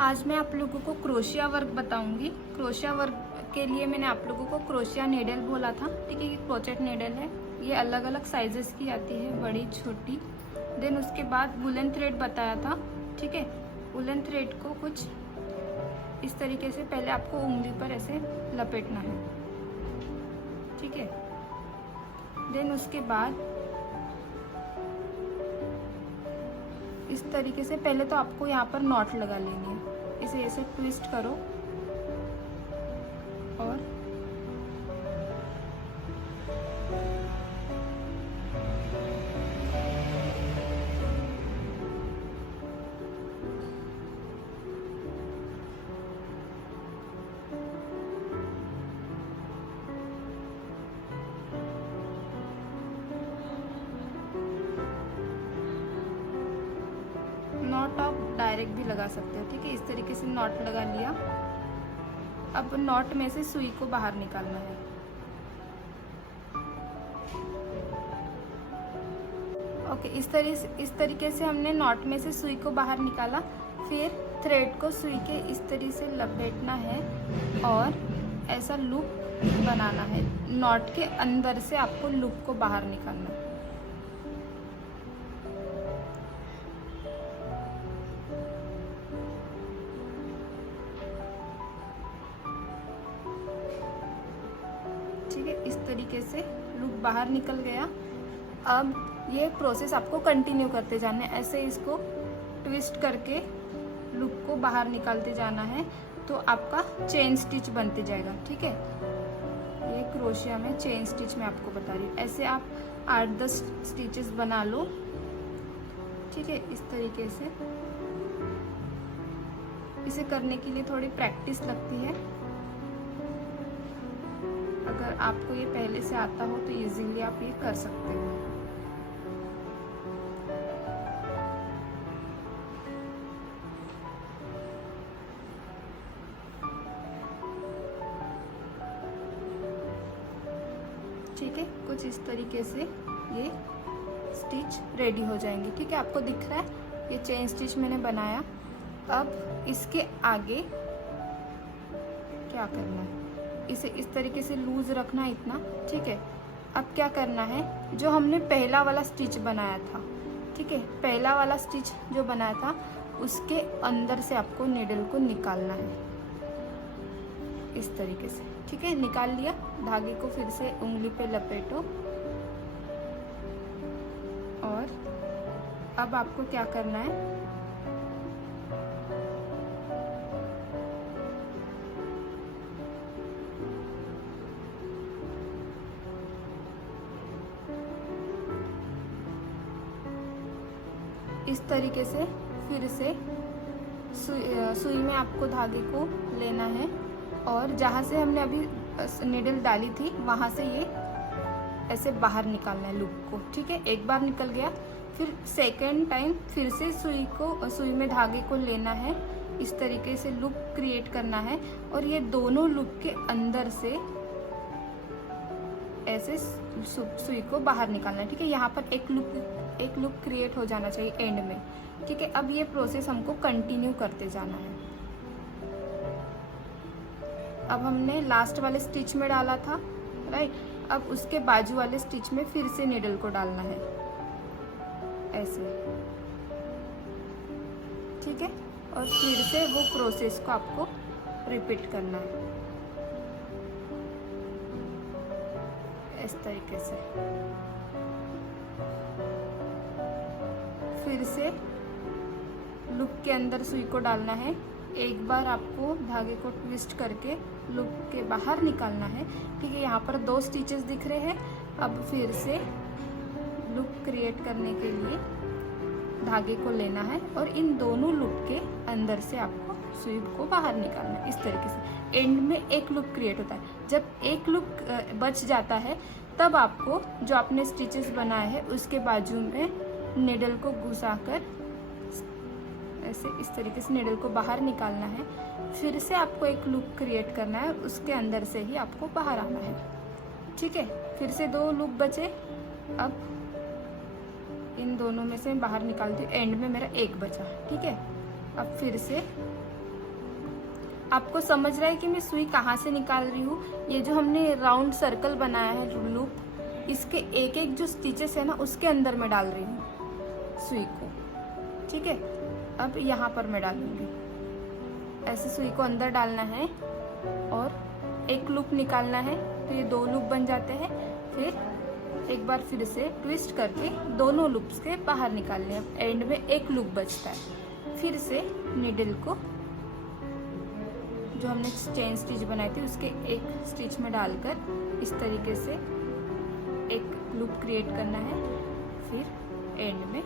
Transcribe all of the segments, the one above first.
आज मैं आप लोगों को क्रोशिया वर्क बताऊंगी। क्रोशिया वर्क के लिए मैंने आप लोगों को क्रोशिया नीडल बोला था, ठीक है। ये क्रोचेट नीडल है, ये अलग अलग साइजेस की आती है, बड़ी छोटी। देन उसके बाद वुलन थ्रेड बताया था, ठीक है। वुलन थ्रेड को कुछ इस तरीके से पहले आपको उंगली पर ऐसे लपेटना है, ठीक है। देन उसके बाद इस तरीके से पहले तो आपको यहाँ पर नॉट लगा लेनी है। इसे ऐसे ट्विस्ट करो और नॉट आप डायरेक्ट भी लगा सकते हो, ठीक है। इस तरीके से नॉट लगा लिया। अब नॉट में से सुई को बाहर निकालना है। ओके, इस तरीके से हमने नॉट में से सुई को बाहर निकाला। फिर थ्रेड को सुई के इस तरीके से लपेटना है और ऐसा लूप बनाना है। नॉट के अंदर से आपको लूप को बाहर निकालना है। ठीक है, इस तरीके से लूप बाहर निकल गया। अब ये प्रोसेस आपको कंटिन्यू करते जाना है। ऐसे इसको ट्विस्ट करके लूप को बाहर निकालते जाना है, तो आपका चेन स्टिच बनते जाएगा, ठीक है। ये क्रोशिया में चेन स्टिच मैं आपको बता रही हूँ। ऐसे आप 8-10 स्टिचेस बना लो, ठीक है। इस तरीके से इसे करने के लिए थोड़ी प्रैक्टिस लगती है। अगर आपको ये पहले से आता हो तो इजीली आप ये कर सकते हो। ठीक है, कुछ इस तरीके से ये स्टिच रेडी हो जाएंगे, ठीक है। आपको दिख रहा है ये चेन स्टिच मैंने बनाया। अब इसके आगे क्या करना है, इसे इस तरीके से लूज रखना इतना, ठीक है। अब क्या करना है, जो हमने पहला वाला स्टिच बनाया था, ठीक है, पहला वाला स्टिच जो बनाया था उसके अंदर से आपको नीडल को निकालना है इस तरीके से, ठीक है। निकाल लिया। धागे को फिर से उंगली पे लपेटो और अब आपको क्या करना है, इस तरीके से फिर से सुई में आपको धागे को लेना है और जहाँ से हमने अभी नीडल डाली थी वहाँ से ये ऐसे बाहर निकालना है लूप को, ठीक है। एक बार निकल गया, फिर सेकेंड टाइम फिर से सुई में धागे को लेना है, इस तरीके से लूप क्रिएट करना है और ये दोनों लूप के अंदर से ऐसे सुई को बाहर निकालना है, ठीक है। यहाँ पर एक लूप क्रिएट हो जाना चाहिए एंड में, ठीक है। अब ये प्रोसेस हमको कंटिन्यू करते जाना है। अब हमने लास्ट वाले स्टिच में डाला था, राइट। अब उसके बाजू वाले स्टिच में फिर से नीडल को डालना है ऐसे, ठीक है। और फिर से वो प्रोसेस को आपको रिपीट करना है इस तरीके से। फिर से लूप के अंदर सुई को डालना है। एक बार आपको धागे को ट्विस्ट करके लूप के बाहर निकालना है, ठीक है। यहाँ पर 2 स्टिचेस दिख रहे हैं। अब फिर से लूप क्रिएट करने के लिए धागे को लेना है और इन दोनों लूप के अंदर से आपको सुई को बाहर निकालना है इस तरीके से। एंड में एक लूप क्रिएट होता है। जब एक लूप बच जाता है तब आपको जो आपने स्टिचेस बनाए हैं उसके बाजू में नीडल को घुसाकर ऐसे इस तरीके से नीडल को बाहर निकालना है। फिर से आपको एक लूप क्रिएट करना है, उसके अंदर से ही आपको बाहर आना है, ठीक है। फिर से 2 लूप बचे। अब इन दोनों में से बाहर निकालती हूँ, एंड में मेरा 1 बचा, ठीक है। अब फिर से आपको समझ रहा है कि मैं सुई कहाँ से निकाल रही हूँ? ये जो हमने राउंड सर्कल बनाया है लूप, इसके एक एक जो स्टिचेस है ना उसके अंदर मैं डाल रही हूँ सुई को। ठीक है, अब यहाँ पर मैं डालूंगी। ऐसे सुई को अंदर डालना है और एक लूप निकालना है, तो ये 2 लूप बन जाते हैं। फिर एक बार फिर से ट्विस्ट करके दोनों लूप्स के बाहर निकालने हैं। एंड में एक लूप बचता है। फिर से नीडल को जो हमने चेन स्टिच बनाई थी उसके एक स्टिच में डालकर इस तरीके से एक लूप क्रिएट करना है। फिर एंड में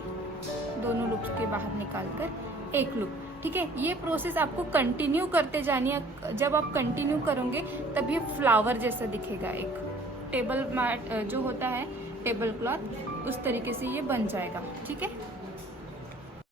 दोनों लूप्स के बाहर निकालकर एक लूप। ठीक है, ये प्रोसेस आपको कंटिन्यू करते जानी है। जब आप कंटिन्यू करोगे तब ये फ्लावर जैसा दिखेगा। एक टेबल मैट जो होता है, टेबल क्लॉथ, उस तरीके से ये बन जाएगा। ठीक है।